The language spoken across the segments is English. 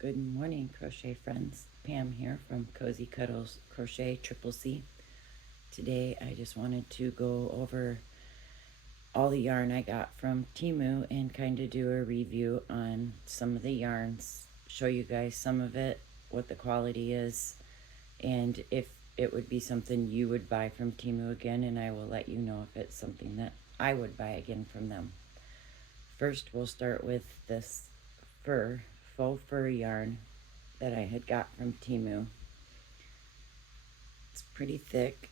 Good morning, crochet friends. Pam here from Cozy Cuddles Crochet Triple C. Today I just wanted to go over all the yarn I got from Temu and kind of do a review on some of the yarns, show you guys some of it, what the quality is, and if it would be something you would buy from Temu again, and I will let you know if it's something that I would buy again from them. First, we'll start with this faux fur yarn that I had got from Temu. It's pretty thick.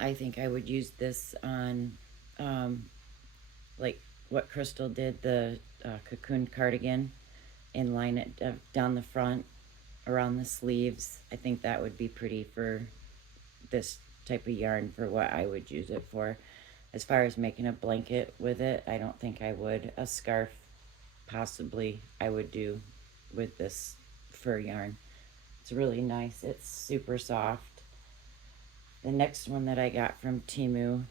I think I would use this on like what Crystal did, the cocoon cardigan, and line it down the front around the sleeves. I think that would be pretty for this type of yarn for what I would use it for. As far as making a blanket with it, I don't think I would. A scarf, possibly, I would do with this fur yarn. It's really nice. It's super soft. The next one that I got from Temu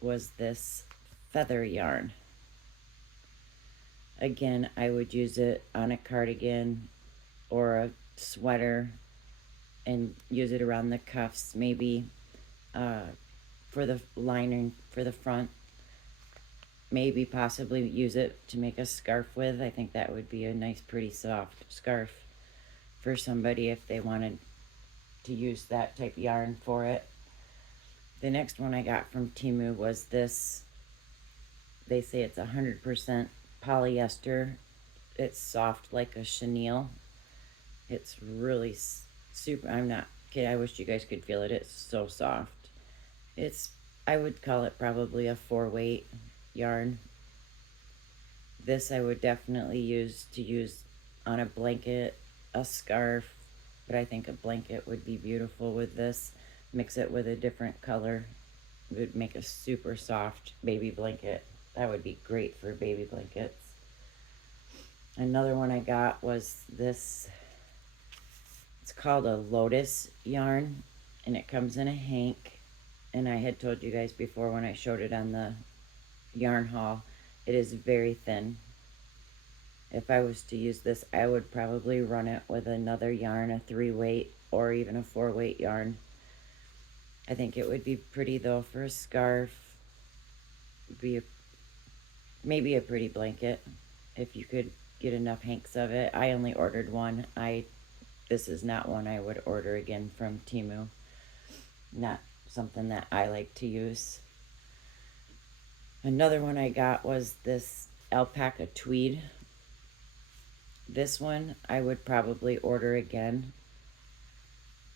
was this feather yarn. Again, I would use it on a cardigan or a sweater and use it around the cuffs, maybe for the lining for the front. Maybe possibly use it to make a scarf with. I think that would be a nice, pretty soft scarf for somebody if they wanted to use that type of yarn for it. The next one I got from Temu was this. They say it's 100% polyester. It's soft like a chenille. It's really super. I'm not kidding. I wish you guys could feel it. It's so soft. I would call it probably a 4-weight yarn. This I would definitely use on a blanket, a scarf, but I think a blanket would be beautiful with this. Mix it with a different color. It would make a super soft baby blanket. That would be great for baby blankets. Another one I got was this. It's called a lotus yarn, and it comes in a hank. And I had told you guys before when I showed it on the yarn haul, it is very thin. If I was to use this, I would probably run it with another yarn, a 3-weight or even a 4-weight yarn. I think it would be pretty though for a scarf. Maybe a pretty blanket if you could get enough hanks of it. I only ordered one. This is not one I would order again from Temu. Not something that I like to use. Another one I got was this alpaca tweed. This one I would probably order again.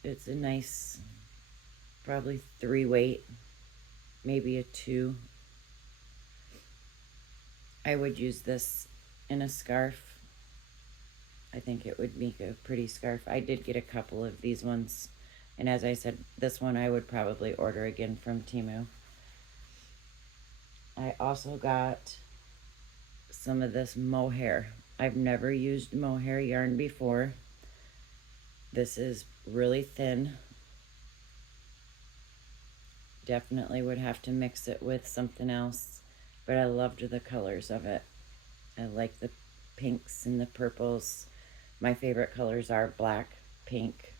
It's a nice, probably 3-weight, maybe a 2. I would use this in a scarf. I think it would make a pretty scarf. I did get a couple of these ones. And as I said, this one I would probably order again from Temu. I also got some of this mohair. I've never used mohair yarn before. This is really thin. Definitely would have to mix it with something else, but I loved the colors of it. I like the pinks and the purples. My favorite colors are black, pink,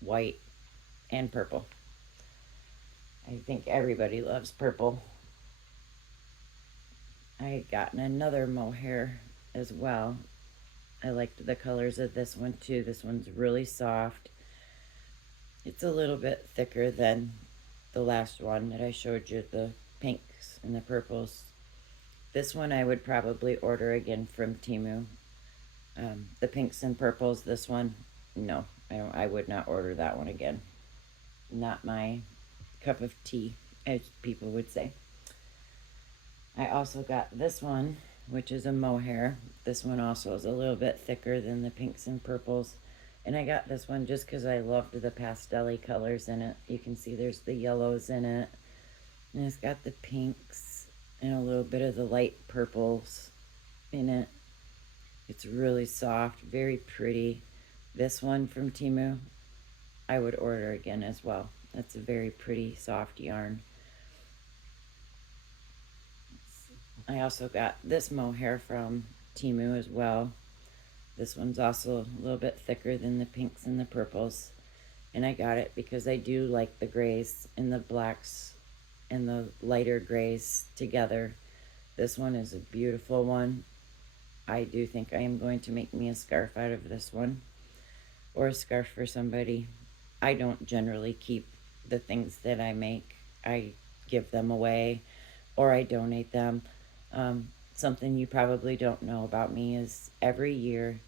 white, and purple. I think everybody loves purple. I had gotten another mohair as well. I liked the colors of this one too. This one's really soft. It's a little bit thicker than the last one that I showed you, the pinks and the purples. This one I would probably order again from Temu. The pinks and purples, this one, no, I would not order that one again. Not my cup of tea, as people would say. I also got this one, which is a mohair. This one also is a little bit thicker than the pinks and purples. And I got this one just because I loved the pastel-y colors in it. You can see there's the yellows in it. And it's got the pinks and a little bit of the light purples in it. It's really soft, very pretty. This one from Temu, I would order again as well. That's a very pretty, soft yarn. I also got this mohair from Temu as well. This one's also a little bit thicker than the pinks and the purples. And I got it because I do like the grays and the blacks and the lighter grays together. This one is a beautiful one. I do think I am going to make me a scarf out of this one, or a scarf for somebody. I don't generally keep the things that I make. I give them away or I donate them. Something you probably don't know about me is every year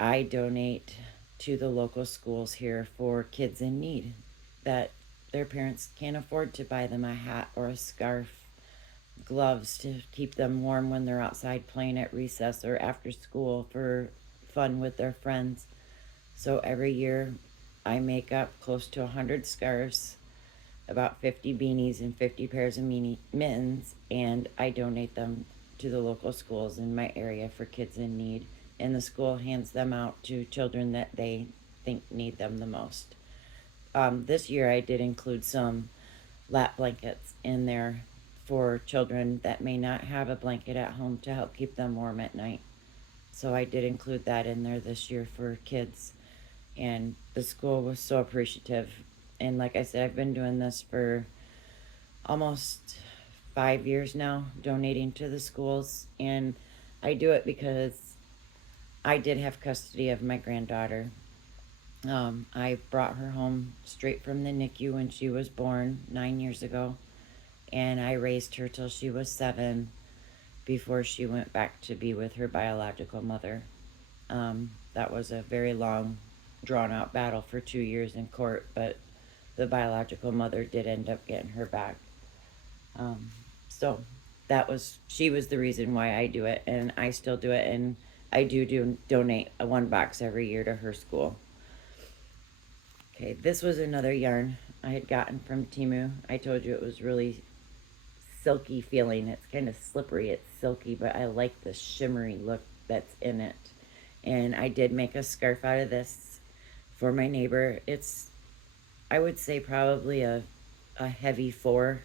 I donate to the local schools here for kids in need that their parents can't afford to buy them a hat or a scarf, gloves to keep them warm when they're outside playing at recess or after school for fun with their friends. So every year I make up close to 100 scarves, about 50 beanies, and 50 pairs of mittens, and I donate them to the local schools in my area for kids in need. And the school hands them out to children that they think need them the most. This year I did include some lap blankets in there for children that may not have a blanket at home to help keep them warm at night. So I did include that in there this year for kids. And the school was so appreciative. And like I said, I've been doing this for almost 5 years now, donating to the schools. And I do it because I did have custody of my granddaughter. I brought her home straight from the NICU when she was born 9 years ago, and I raised her till she was 7 before she went back to be with her biological mother. That was a very long, drawn out battle for 2 years in court, but the biological mother did end up getting her back. So she was the reason why I do it, and I still do it, and I do donate one box every year to her school. Okay, this was another yarn I had gotten from Temu. I told you it was really silky feeling. It's kind of slippery, it's silky, but I like the shimmery look that's in it. And I did make a scarf out of this for my neighbor. It's, I would say, probably a heavy 4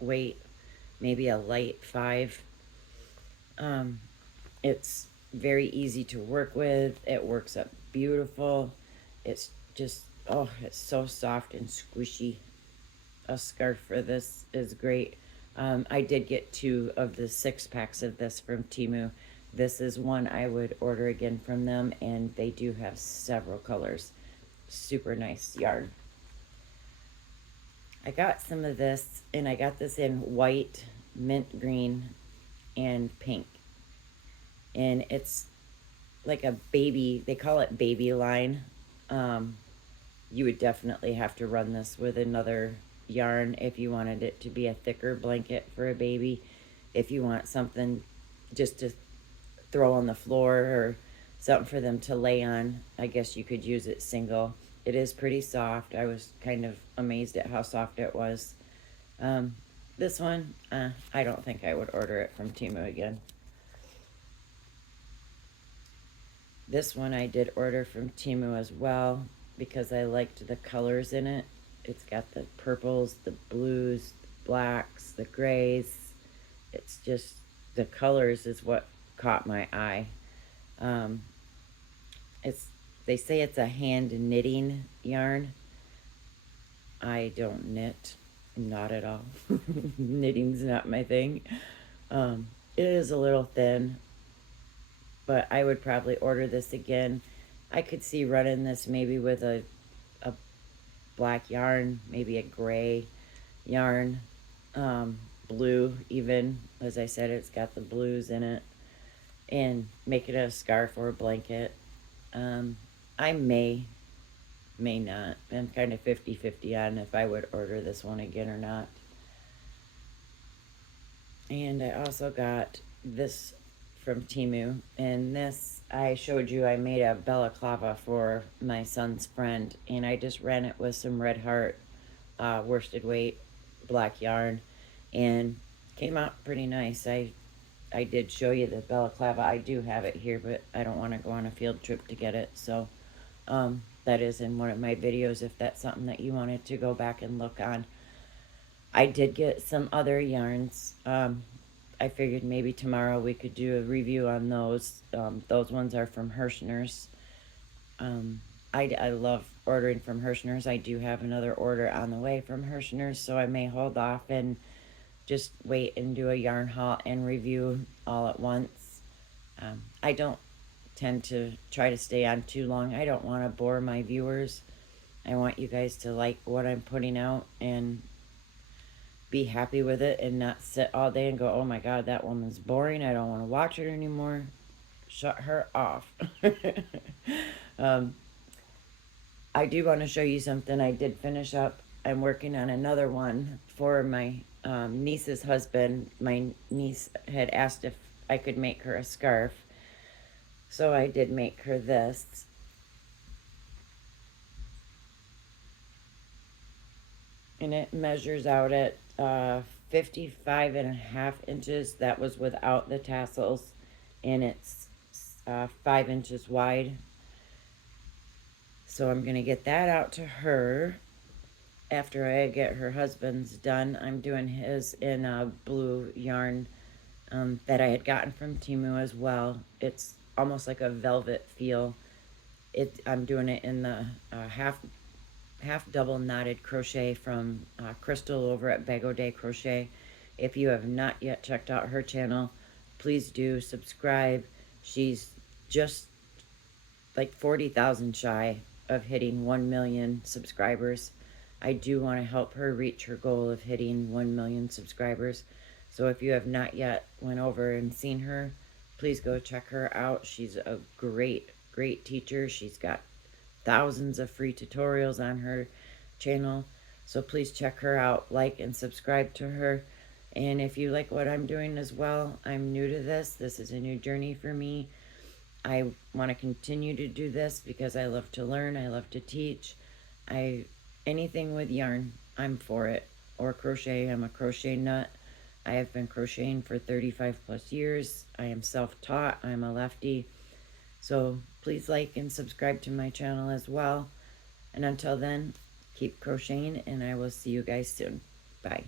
weight, maybe a light 5. It's very easy to work with. It works up beautiful. It's just, oh, it's so soft and squishy. A scarf for this is great. I did get 2 of the 6 packs of this from Temu. This is one I would order again from them, and they do have several colors. Super nice yarn. I got some of this, and I got this in white, mint green, and pink. And it's like a baby, they call it baby line. You would definitely have to run this with another yarn if you wanted it to be a thicker blanket for a baby. If you want something just to throw on the floor or something for them to lay on, I guess you could use it single. It is pretty soft. I was kind of amazed at how soft it was. This one, I don't think I would order it from Temu again. This one I did order from Temu as well because I liked the colors in it. It's got the purples, the blues, the blacks, the grays. It's just, the colors is what caught my eye. They say it's a hand knitting yarn. I don't knit, not at all. Knitting's not my thing. It is a little thin, but I would probably order this again. I could see running this maybe with a black yarn, maybe a gray yarn, blue even. As I said, it's got the blues in it, and make it a scarf or a blanket. I may not. I'm kind of 50-50 on if I would order this one again or not. And I also got this from Temu, and this, I showed you, I made a balaclava for my son's friend, and I just ran it with some Red Heart worsted weight black yarn, and came out pretty nice. I did show you the balaclava. I do have it here, but I don't want to go on a field trip to get it, so that is in one of my videos if that's something that you wanted to go back and look on. I did get some other yarns. I figured maybe tomorrow we could do a review on those. Those ones are from Hirschner's. Um, I love ordering from Hirschner's. I do have another order on the way from Hirschner's, so I may hold off and just wait and do a yarn haul and review all at once. I don't tend to try to stay on too long. I don't want to bore my viewers. I want you guys to like what I'm putting out and be happy with it and not sit all day and go, oh my God, that woman's boring. I don't want to watch it anymore. Shut her off. um, I do want to show you something I did finish up. I'm working on another one for my niece's husband. My niece had asked if I could make her a scarf. So I did make her this. And it measures out at 55.5 inches. That was without the tassels. And it's 5 inches wide. So I'm going to get that out to her after I get her husband's done. I'm doing his in a blue yarn that I had gotten from Temu as well. It's almost like a velvet feel. I'm doing it in the half double knotted crochet from Crystal over at Bag O' Day Crochet. If you have not yet checked out her channel, please do subscribe. She's just like 40,000 shy of hitting 1 million subscribers. I do want to help her reach her goal of hitting 1 million subscribers. So if you have not yet went over and seen her, please go check her out. She's a great, great teacher. She's got thousands of free tutorials on her channel. So please check her out, like and subscribe to her. And if you like what I'm doing as well, I'm new to this. This is a new journey for me. I want to continue to do this because I love to learn. I love to teach. Anything with yarn, I'm for it. Or crochet. I'm a crochet nut. I have been crocheting for 35 plus years. I am self-taught. I'm a lefty. So please like and subscribe to my channel as well. And until then, keep crocheting and I will see you guys soon. Bye.